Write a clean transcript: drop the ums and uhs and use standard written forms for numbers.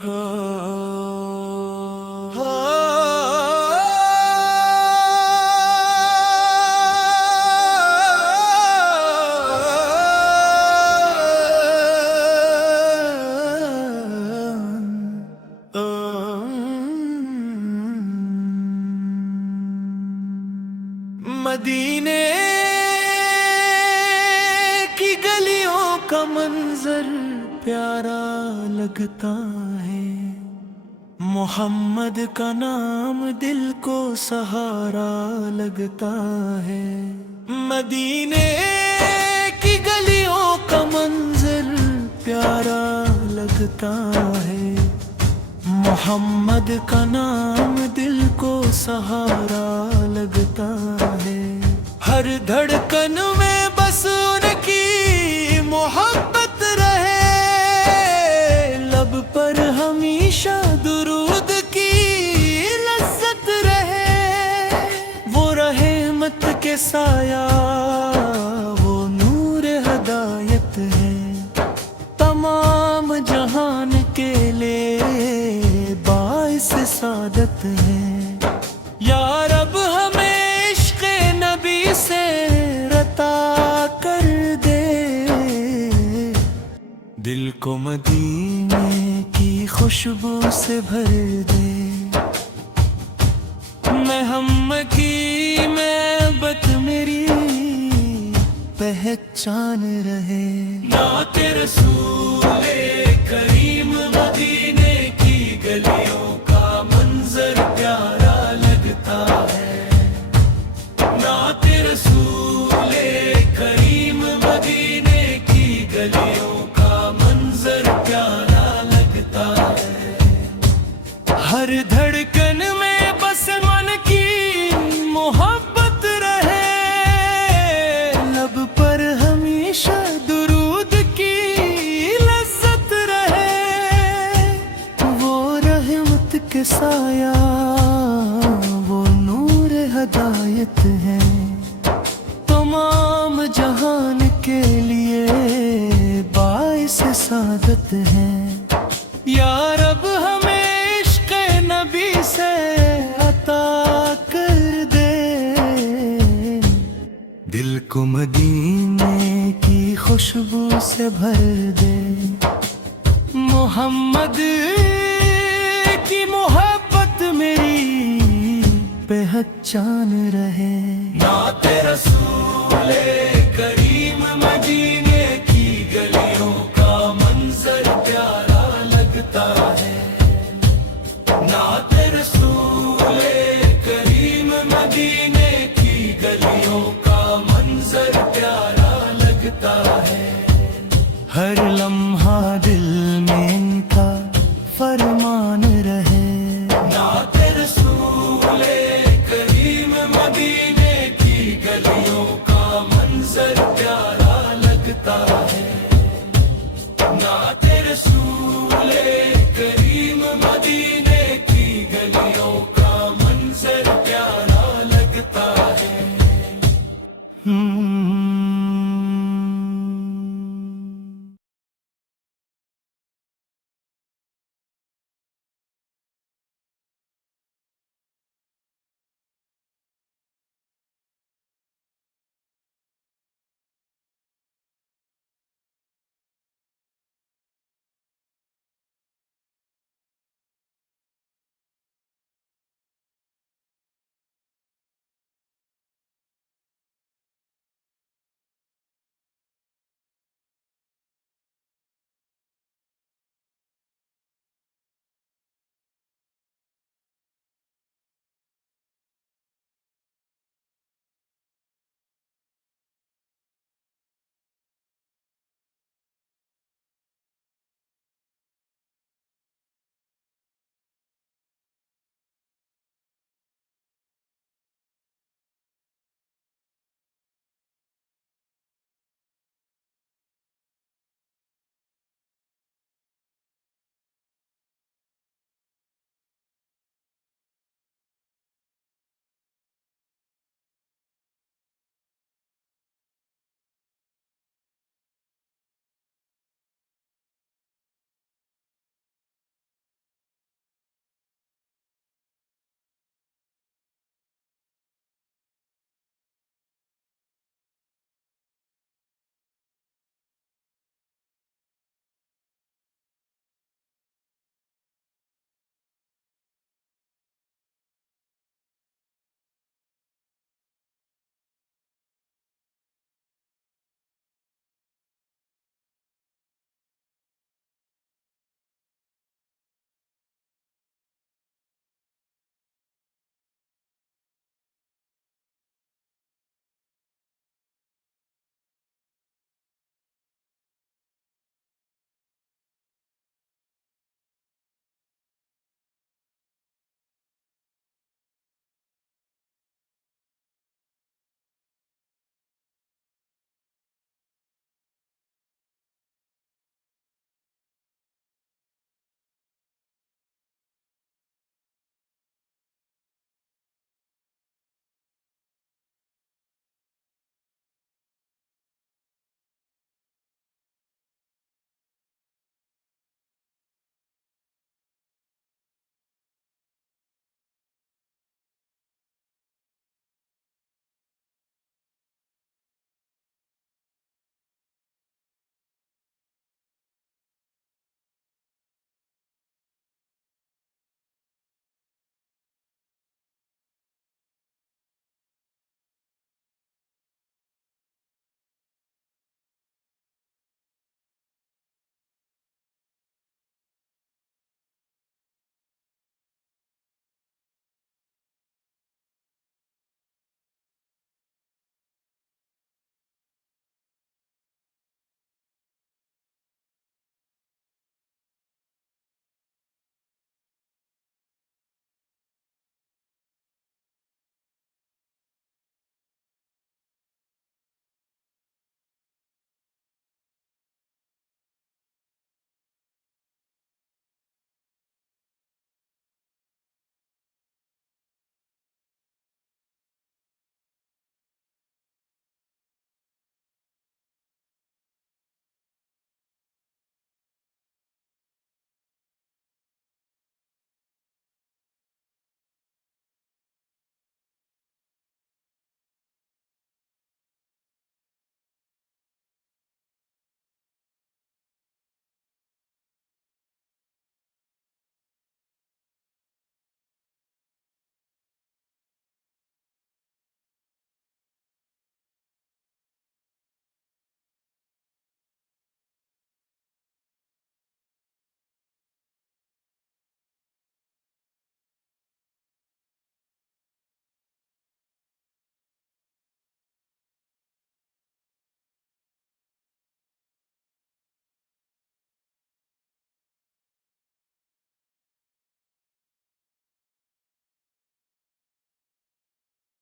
मदीने की गलियों का मंजर प्यारा लगता है। मोहम्मद का नाम दिल को सहारा लगता है। मदीने की गलियों का मंजर प्यारा लगता है। मोहम्मद का नाम दिल को सहारा लगता है। हर धड़कन में बस उनकी मोहब्बत रहे। लब पर हमेशा दुरूद की लज्जत रहे। वो रहमत के साया, वो नूर हदायत है। तमाम जहान के लिए बाइस सादत है। या रब हमें इश्क़े नबी से रता कर दे। दिल को मदीने की खुशबू से भर दे। मैं हम की महबत मेरी पहचान रहे। नाते रसूले करीम मदीने की गलियों का मंजर प्यारा लगता है। नाते रसूले करीम मदीने की गलियों का मंजर प्यारा लगता है। हर धड़कन में बस मन की मोहब्बत रहे। लब पर हमेशा दुरूद की लज्जत रहे। वो रहमत के साया, वो नूर हदायत है। तमाम जहान के लिए बाइस सादत है। या रब हमें इश्क़े नबी से अता कर दे। दिल को मदीने की खुशबू से भर दे। मोहम्मद की मोहब्बत मेरी पहचान रहे। नाते रसूले करीम मदीने की गलियों का मंजर प्यारा लगता है। नाते रसूले करीम मदीने की गलियों का मंजर प्यारा लगता है। हर लम्हा दिल में इनका फर